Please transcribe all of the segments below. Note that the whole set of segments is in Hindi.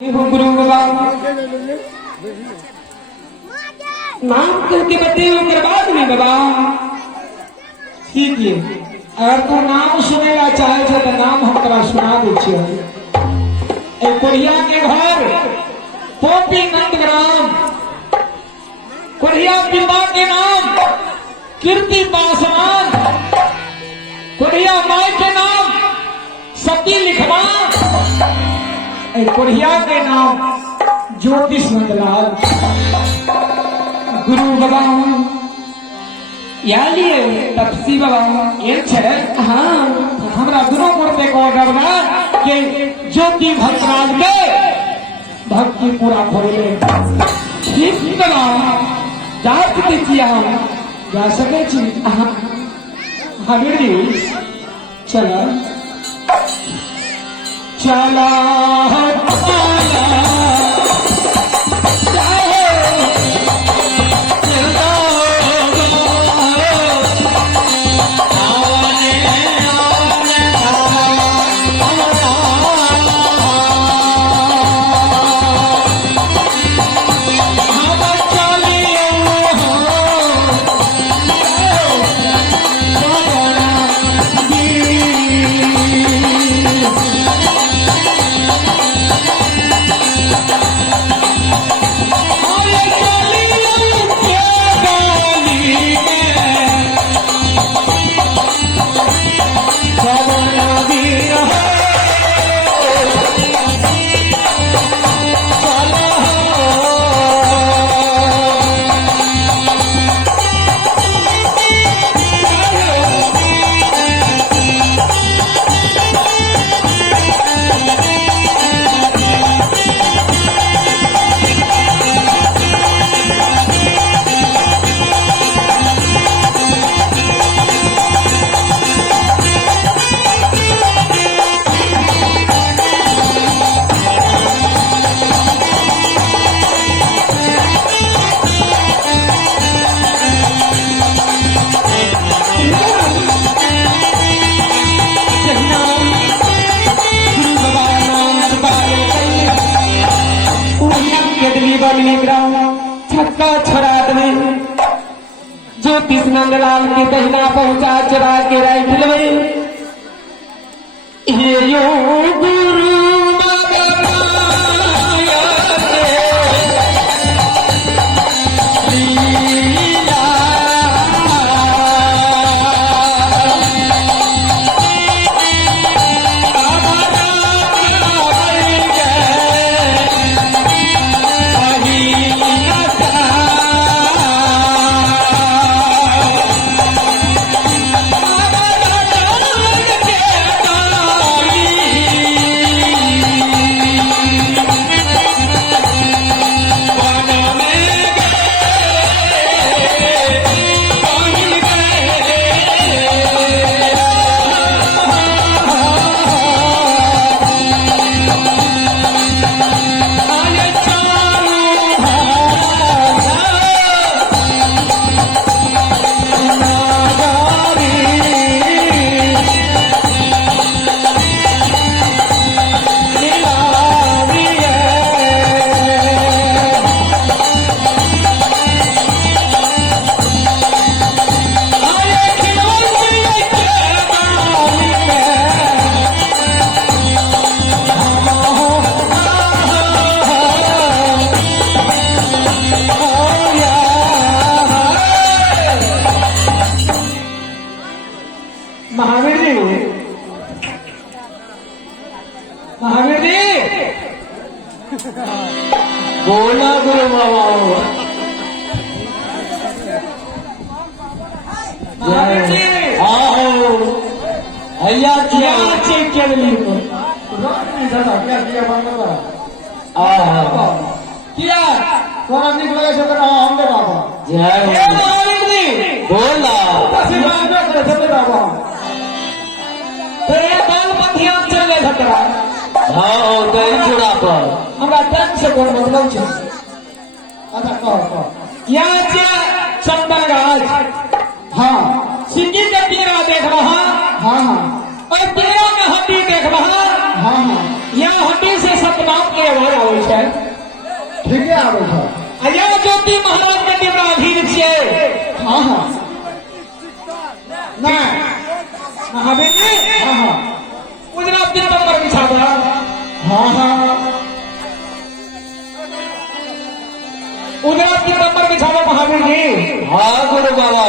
गुरु बाबा नाम करके बताइए ओकर बाद में बाबा ठीक है। अगर तू नाम सुनेला चाहे छे तो नाम हम तोरा सुना दै छियै। ए कोरिया के घर पोपी नंदग्राम, कोरिया पिता के नाम कीर्ति पासवान, कोरिया माई के नाम सती लिखवान, कोरिया के नाम ज्योतिष नंदलाल। गुरु बाबा लिए तपसी बाबा ये छे। हाँ हमरा दोनों मूर्ति को ऑर्डर बा कि ज्योति भक्तराज के भक्ति पूरा खोले। ठीक बाबा जात देखिए हम जा सके छी। हाँ हाँ जी चला चला छक्का छोड़ा में ज्योतिष नंदलाल के दहिना पहुंचा चरा के राइफल में यो गुरु महावीर जी बोला गुरु बाबा महावीर जी आओ भैया क्या चेक के लिए क्या थोड़ा निकले से हम दे बाबा जय महावीर जी बोला बाबा तेरे बाल मथिया चले सकता। हाँ दही चूड़ा पर हमरा टैक से कोन मतलब छे। अच्छा कहो क्या क्या चंदन गाछ। हाँ सिंगी के पीरा देख रहा। हाँ हाँ और पीरा में हड्डी देख रहा। हाँ हाँ यहाँ हड्डी से सतनाम के आवाज छै ठीके आबै छै अया ज्योति महाराज के दिव्याधीन छियै हाँ हाँ नहीं महावीर जी हाँ हाँ उजरा पीतम्बर बिछावा हाँ हाँ उजरा पीतम्बर बिछावा महावीर जी हाँ गुरु बाबा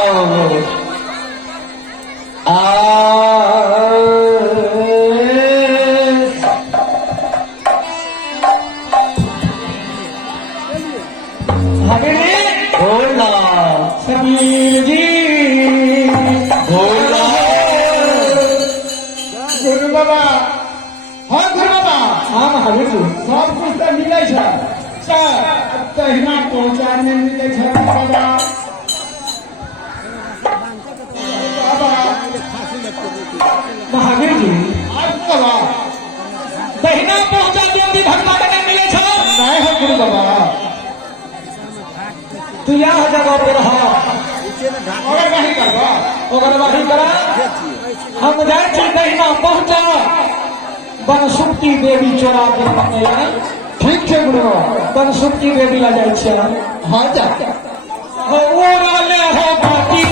महावीर जी बोलना समीर जी बोलना गुरु बाबा हाँ गुरु बाबा हाँ महावीर जी सब कुछ तो मिले छै तहिना पहुँचा नहीं मिले छै बाबा बाबा महावीर जी आज बाबा दहिना पहुंचा ज्योति भक्ता के नहीं मिले छो नहीं है गुरु बाबा तू यहाँ जगह पे रहा और नहीं करबा ओकर वही करा हम जाए छी दहिना पहुंचा बनसुप्ती देवी चोरा के पकड़े ठीक छै गुरु बाबा बनसुप्ती देवी ला जाए छी हाँ जा हो वो वाले हो बाती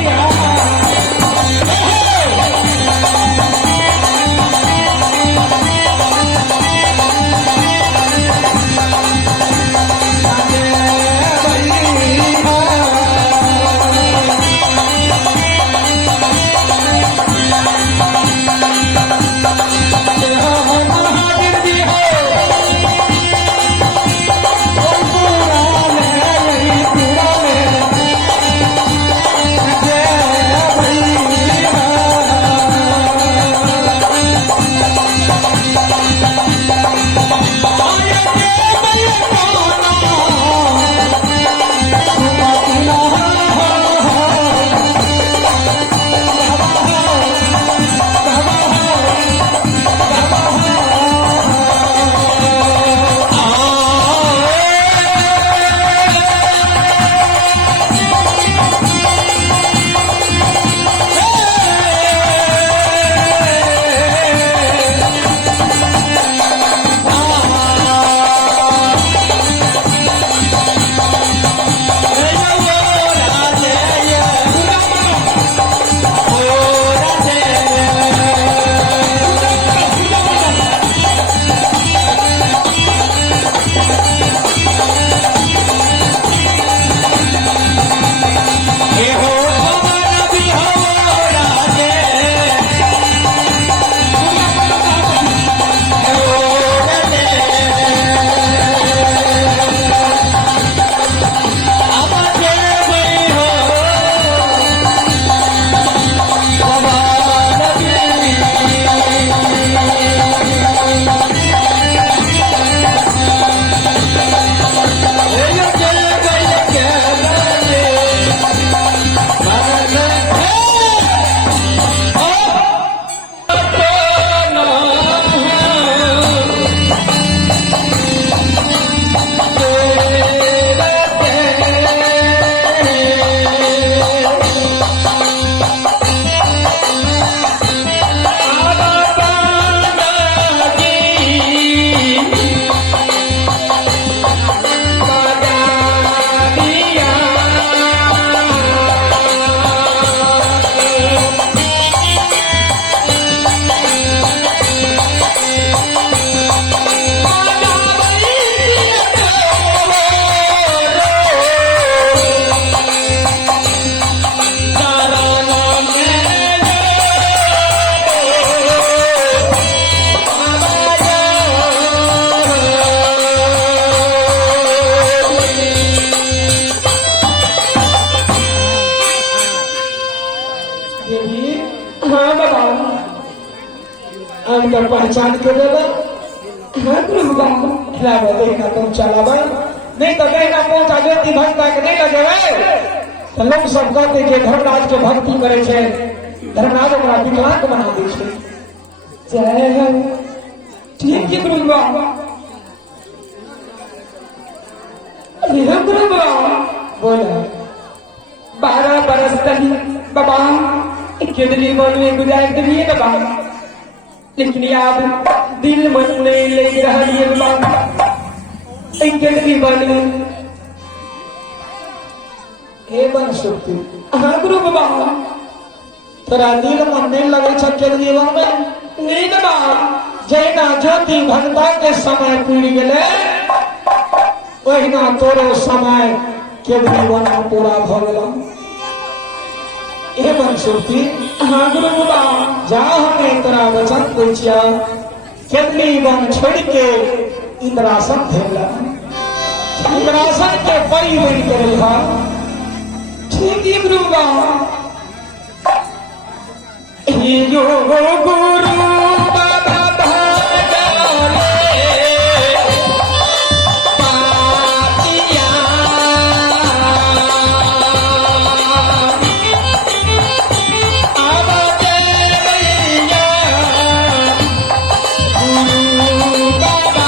अंदर पहचान के देगा हाँ गुरु बाबा खिलावा देखना तुम चलावा नहीं तो कहना पहुंचा ज्योति भक्ता के नहीं लगे तो लोग सब कहते जे धर्मराज के भक्ति करे छे धर्मराज ओकरा विकलांग बना दे छे जय हो ठीक है गुरु बाबा यह गुरु बाबा बोला 12 बरस तक बाबा कितनी बोलने गुजार करिए बाबा लेकिन आप दिल मन नहीं ले रही है बाबा केतली बनी हे बन सुखती हाँ गुरु बाबा तोरा दिल में नहीं लगे केतली जीवन में नींद बा जैना ज्योति भगता के समय पीड़ गए वहीना तोरो समय केतली जीवन में पूरा भ गया हे बन सुखती हाँ गुरु बाबा जा हमें तोरा वचन पूछिया केतली वन छोड़ के इंद्रासन धेला इंद्रासन के परी बन करे हा ठीक ही गुरु बाबा यो गुरु बाबा भजले पातिया आवाजे भैया गुरु बाबा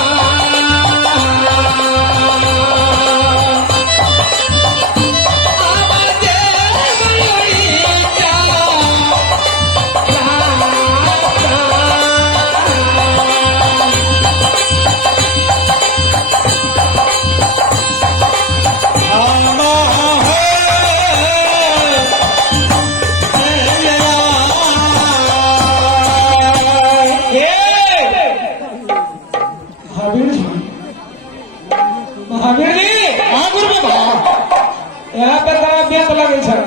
आवाजे भैया महावीर जी हाँ गुरु बाबा यहाँ पे तोरा बेत लगे छ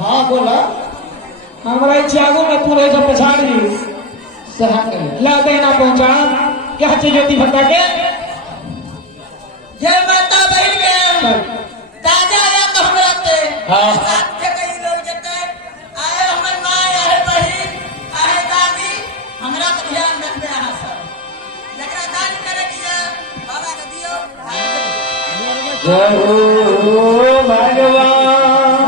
हाँ बोला हमारा चागो में तू रहे छ पछाड़ी सहा कर ला देना पहुंचा क्या चीज ज्योति भक्ता के जय माता बहन के दादा या कहते हाँ साथ के कई लोग जते आए हमर मां आए बहन आए दादी हमरा के ध्यान रखबे अहां सब जकरा दान करे दिया बाबा के दियो जय हो भगवान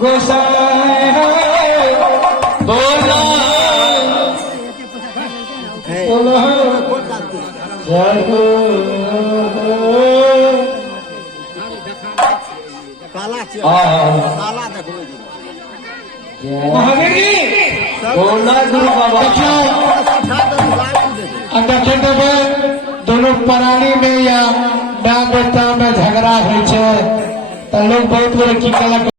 गोसाई बोला बोला जय हो महावीर जी बोला गुरु बाबा दोनों प्राणी में या माँ बेटा में झगड़ा हुई है तो लोग बहुत बड़े की कला